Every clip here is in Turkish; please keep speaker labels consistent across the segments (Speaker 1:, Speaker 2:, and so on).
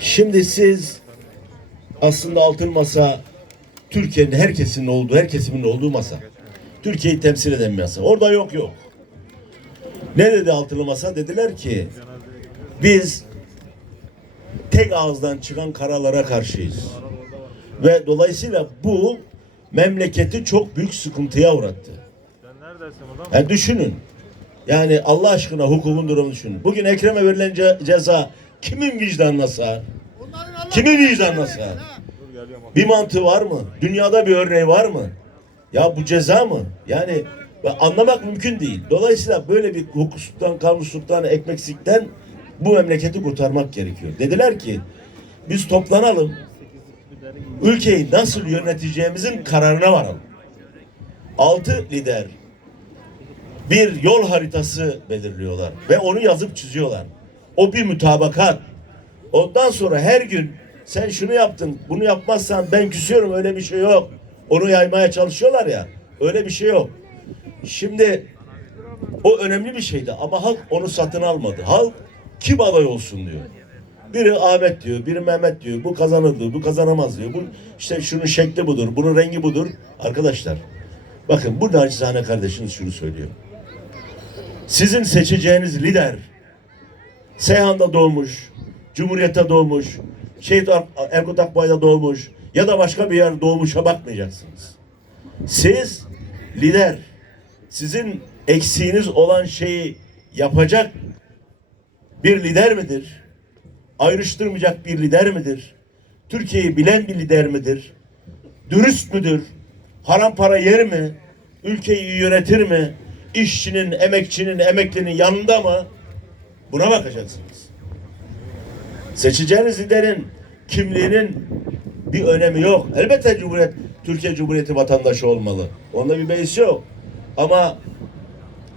Speaker 1: Şimdi siz aslında altın masa Türkiye'nin herkesin olduğu, her kesimin olduğu masa. Türkiye'yi temsil eden bir masa. Orada yok yok. Ne dedi altılı masa? Dediler ki biz tek ağızdan çıkan karalara karşıyız. Ve dolayısıyla bu memleketi çok büyük sıkıntıya uğrattı. Yani düşünün. Yani Allah aşkına hukukun durumunu düşünün. Bugün Ekrem'e verilen ce- ceza kimin vicdanına sığar? Kimin vicdanına sığar? Bir mantığı var mı? Dünyada bir örneği var mı? Ya bu ceza mı? Yani ya anlamak mümkün değil. Dolayısıyla böyle bir hukuksuzluktan, kanunsuzluktan, ekmeksizlikten bu memleketi kurtarmak gerekiyor. Dediler ki biz toplanalım. Ülkeyi nasıl yöneteceğimizin kararına varalım. Altı lider bir yol haritası belirliyorlar ve onu yazıp çiziyorlar. O bir mütabakat. Ondan sonra her gün sen şunu yaptın, bunu yapmazsan ben küsüyorum öyle bir şey yok. Onu yaymaya çalışıyorlar ya. Öyle bir şey yok. Şimdi o önemli bir şeydi ama halk onu satın almadı. Halk kim aday olsun diyor. Biri Ahmet diyor, biri Mehmet diyor. Bu kazanır bu kazanamaz diyor. Bu işte şunun şekli budur, bunun rengi budur. Arkadaşlar bakın bu nacizane kardeşiniz şunu söylüyor. Sizin seçeceğiniz lider Seyhan'da doğmuş, Cumhuriyet'te doğmuş, Şehit Er- Erkut Akbay'da doğmuş ya da başka bir yer doğmuşa bakmayacaksınız. Siz lider, sizin eksiğiniz olan şeyi yapacak bir lider midir? Ayrıştırmayacak bir lider midir? Türkiye'yi bilen bir lider midir? Dürüst müdür? Haram para yer mi? Ülkeyi yönetir mi? İşçinin, emekçinin, emeklinin yanında mı? Buna bakacaksınız. Seçeceğiniz liderin kimliğinin bir önemi yok. Elbette Cumhuriyet, Türkiye Cumhuriyeti vatandaşı olmalı. Onda bir beis yok. Ama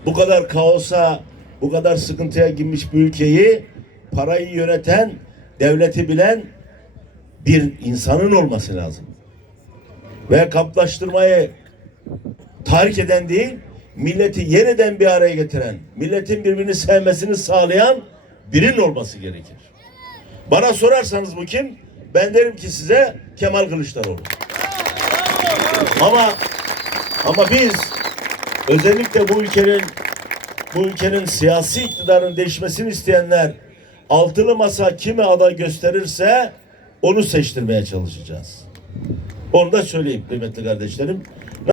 Speaker 1: bu kadar kaosa, bu kadar sıkıntıya girmiş bir ülkeyi parayı yöneten, devleti bilen bir insanın olması lazım. Ve kaplaştırmayı tahrik eden değil, milleti yeniden bir araya getiren, milletin birbirini sevmesini sağlayan birinin olması gerekir. Bana sorarsanız bu kim? Ben derim ki size Kemal Kılıçdaroğlu. Ama ama biz özellikle bu ülkenin bu ülkenin siyasi iktidarın değişmesini isteyenler altılı masa kimi aday gösterirse onu seçtirmeye çalışacağız. Onu da söyleyeyim kıymetli kardeşlerim.